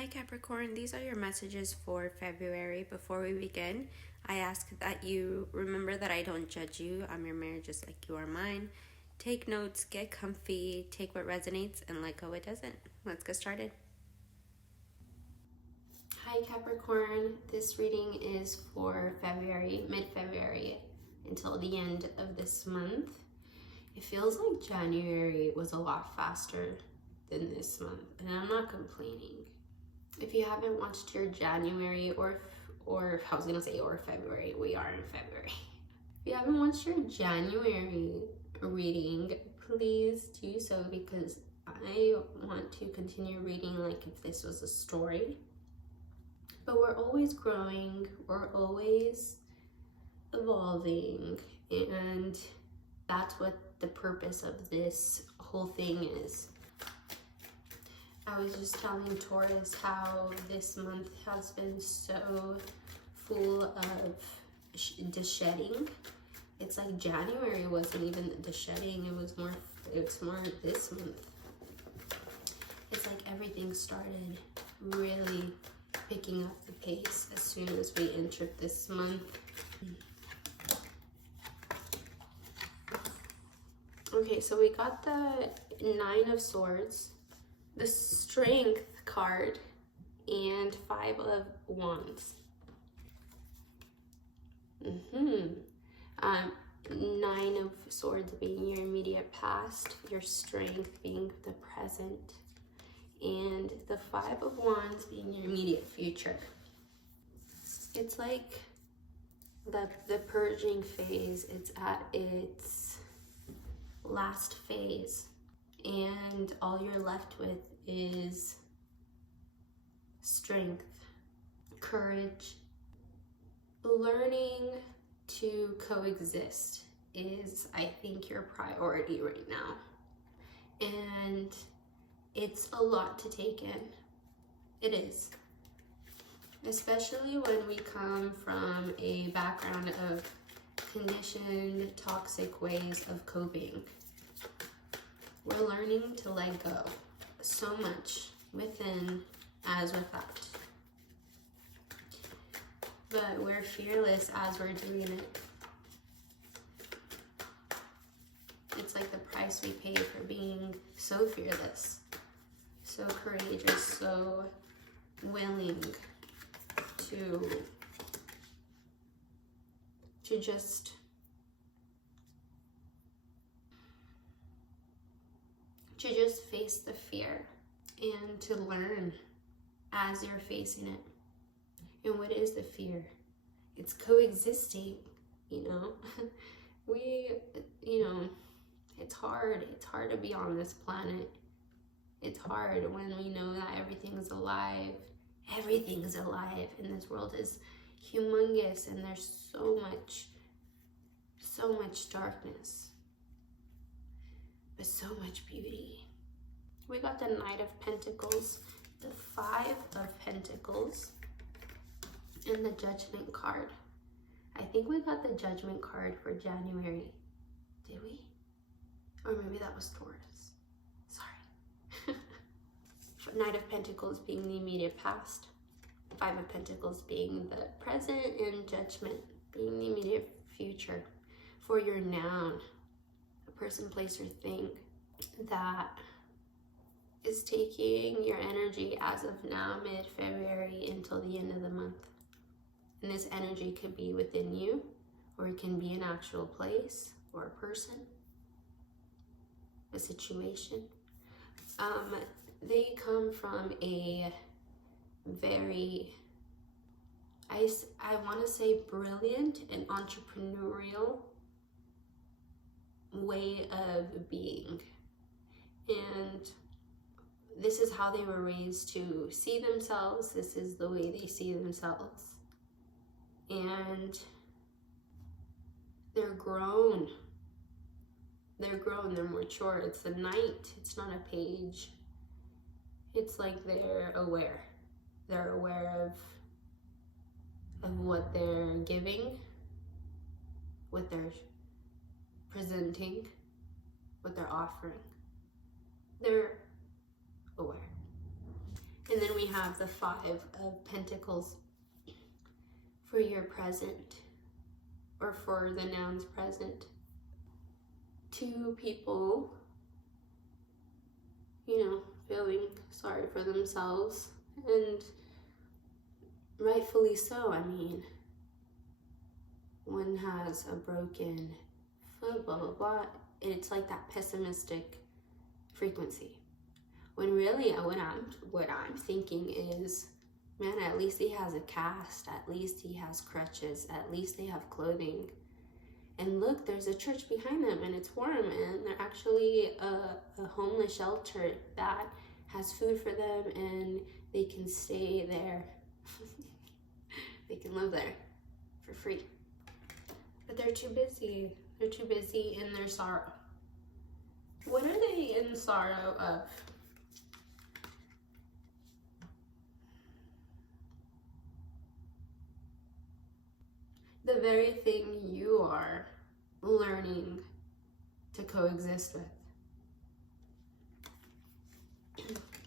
Hi Capricorn, these are your messages for February. Before we begin, I ask that you remember that I don't judge you. I'm your mirror just like you are mine. Take notes, get comfy, take what resonates, and let go what doesn't. Let's get started. Hi Capricorn, this reading is for February, mid-February, until the end of this month. It feels like January was a lot faster than this month, and I'm not complaining. If you haven't watched your January or I was gonna say or February, we are in February. If you haven't watched your January reading, please do so, because I want to continue reading like if this was a story. But we're always growing, we're always evolving, and that's what the purpose of this whole thing is. I was just telling Taurus how this month has been so full of the shedding. It's like January wasn't even the shedding, it was more this month. It's like everything started really picking up the pace as soon as we entered this month. Okay, so we got the 9 of Swords, the Strength card, and 5 of Wands. 9 of Swords being your immediate past, your Strength being the present, and the 5 of Wands being your immediate future. It's like the purging phase, it's at its last phase, and all you're left with is strength, courage. Learning to coexist is, I think, your priority right now, and it's a lot to take in. It is, especially when we come from a background of conditioned toxic ways of coping. We're learning to let go so much within as without. But we're fearless as we're doing it. It's like the price we pay for being so fearless, so courageous, so willing to just face the fear and to learn as you're facing it. And what is the fear? It's coexisting, you know. It's hard to be on this planet. It's hard when we know that everything's alive. Everything's alive, and this world is humongous, and there's so much darkness, but so much beauty. We got the Knight of Pentacles, the 5 of Pentacles, and the Judgment card. I think we got the Judgment card for January. Did we? Or maybe that was Taurus. Sorry. Knight of Pentacles being the immediate past, 5 of Pentacles being the present, and Judgment being the immediate future. For your noun, a person, place, or thing that is taking your energy as of now, mid-February, until the end of the month. And this energy could be within you, or it can be an actual place, or a person, a situation. They come from a very, I want to say, brilliant and entrepreneurial way of being. And this is how they were raised to see themselves. This is the way they see themselves. And they're grown. They're mature. It's a knight, it's not a page. It's like they're aware. They're aware of what they're giving, what they're presenting, what they're offering. They're aware. And then we have the 5 of Pentacles for your present, or for the nouns present. 2 people, you know, feeling sorry for themselves, and rightfully so. I mean, one has a broken foot, blah, blah, blah. It's like that pessimistic frequency. When really what I'm thinking is, man, at least he has a cast, at least he has crutches, at least they have clothing. And look, there's a church behind them and it's warm, and they're actually a homeless shelter that has food for them, and they can stay there. They can live there for free. But they're too busy. They're too busy in their sorrow. What are they in sorrow of? The very thing you are learning to coexist with.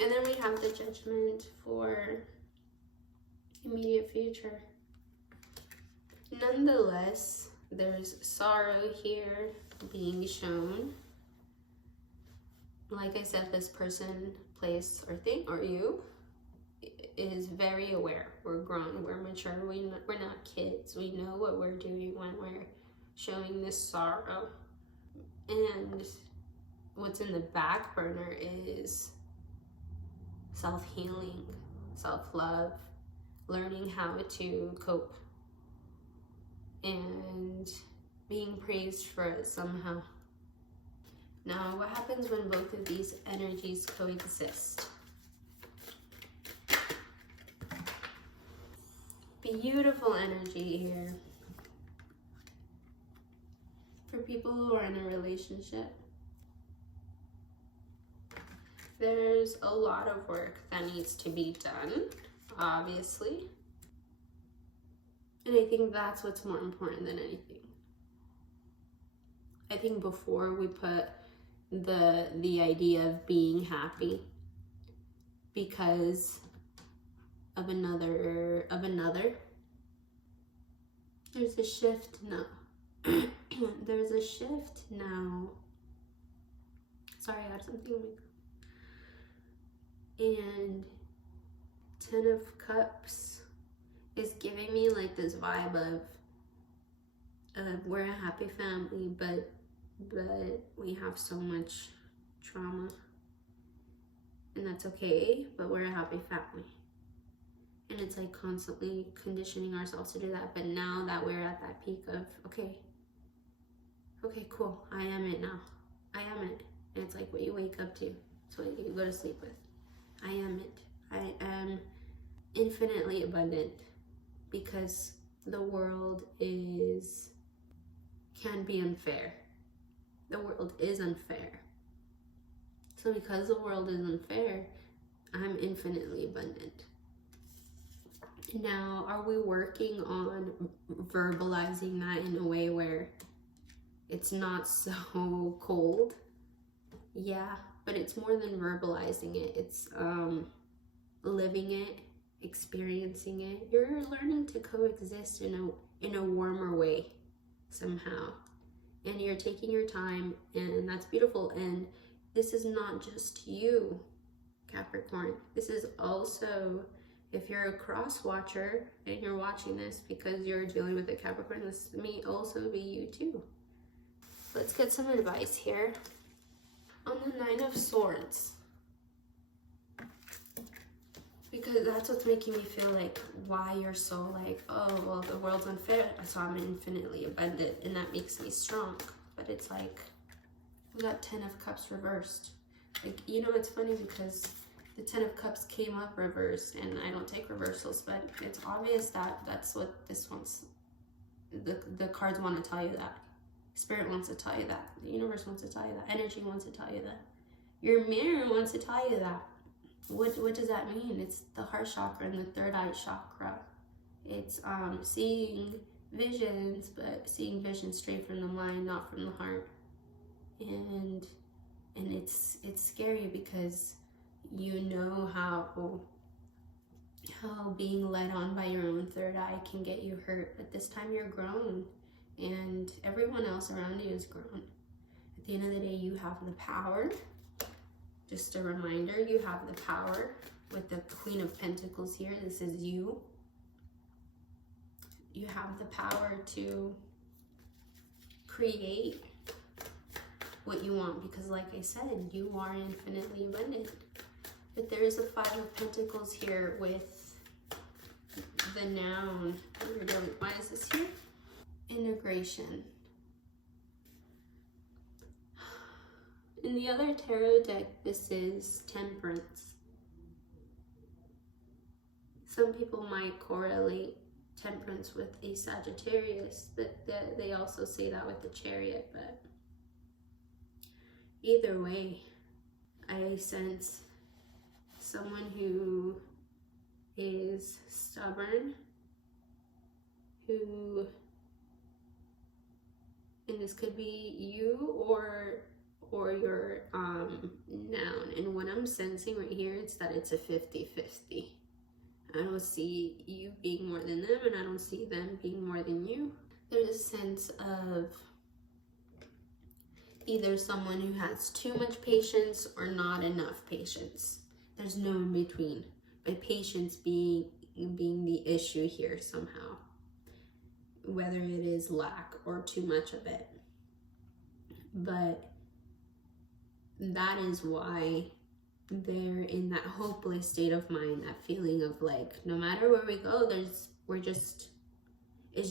And then we have the Judgment for immediate future. Nonetheless, there's sorrow here being shown. Like I said, this person, place, or thing, or you, is very aware. We're grown, we're mature, we're not kids. We know what we're doing when we're showing this sorrow. And what's in the back burner is self-healing, self-love, learning how to cope, and being praised for it somehow. Now, what happens when both of these energies coexist? Beautiful energy here. For people who are in a relationship, there's a lot of work that needs to be done, obviously. And I think that's what's more important than anything. I think before we put the idea of being happy because of another, there's a shift now. There's a shift now. Sorry, I got something in my... And 10 of Cups is giving me like this vibe of we're a happy family, but we have so much trauma, and that's okay, but we're a happy family. And it's like constantly conditioning ourselves to do that. But now that we're at that peak of, okay, cool, I am it now. I am it. And it's like what you wake up to. It's what you go to sleep with. I am it. I am infinitely abundant, because the world can be unfair. The world is unfair. So because the world is unfair, I'm infinitely abundant. Now, are we working on verbalizing that in a way where it's not so cold? Yeah, but it's more than verbalizing it. It's living it, experiencing it. You're learning to coexist in a warmer way somehow. And you're taking your time, and that's beautiful. And this is not just you, Capricorn. This is also, if you're a cross watcher and you're watching this because you're dealing with a Capricorn, this may also be you too. Let's get some advice here. On the 9 of Swords, because that's what's making me feel like why you're so like, oh, well, the world's unfair, so I'm infinitely abundant, and that makes me strong. But it's like, we got 10 of Cups reversed. Like, you know, it's funny because the 10 of Cups came up reversed, and I don't take reversals, but it's obvious that that's what this wants. The cards want to tell you that. Spirit wants to tell you that. The universe wants to tell you that. Energy wants to tell you that. Your mirror wants to tell you that. What does that mean? It's the heart chakra and the third eye chakra. It's seeing visions, but seeing visions straight from the mind, not from the heart. And it's scary because you know how how being led on by your own third eye can get you hurt, but this time you're grown and everyone else around you is grown. At the end of the day, you have the power. Just a reminder, you have the power with the Queen of Pentacles here. This is you. You have the power to create what you want because, like I said, you are infinitely abundant. But there is a Five of Pentacles here with the noun. Why is this here? Integration. In the other tarot deck, this is Temperance. Some people might correlate Temperance with a Sagittarius, but they also say that with the Chariot. But either way, I sense someone who is stubborn, who, and this could be you or your noun. And what I'm sensing right here is that it's a 50-50. I don't see you being more than them, and I don't see them being more than you. There's a sense of either someone who has too much patience or not enough patience. There's no in between, but patience being the issue here somehow, whether it is lack or too much of it. But that is why they're in that hopeless state of mind, that feeling of like, no matter where we go, it's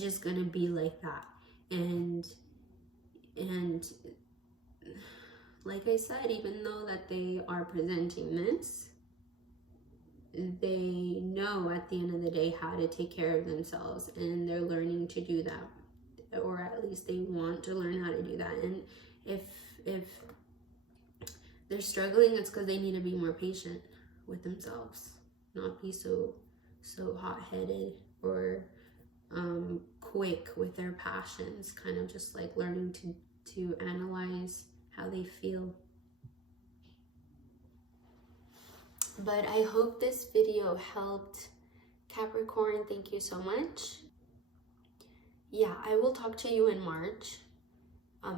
just gonna be like that. And like I said, even though that they are presenting this, they know at the end of the day how to take care of themselves, and they're learning to do that, or at least they want to learn how to do that. And if they're struggling, it's because they need to be more patient with themselves, not be so hot-headed or quick with their passions, kind of just like learning to analyze how they feel. But I hope this video helped, Capricorn. Thank you so much. Yeah, I will talk to you in March.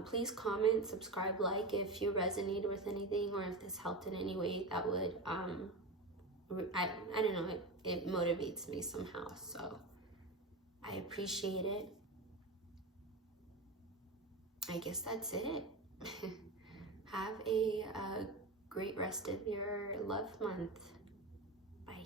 Please comment, subscribe, like if you resonated with anything, or if this helped in any way. That would, I don't know, it motivates me somehow. So I appreciate it. I guess that's it. Have a great rest of your love month. Bye.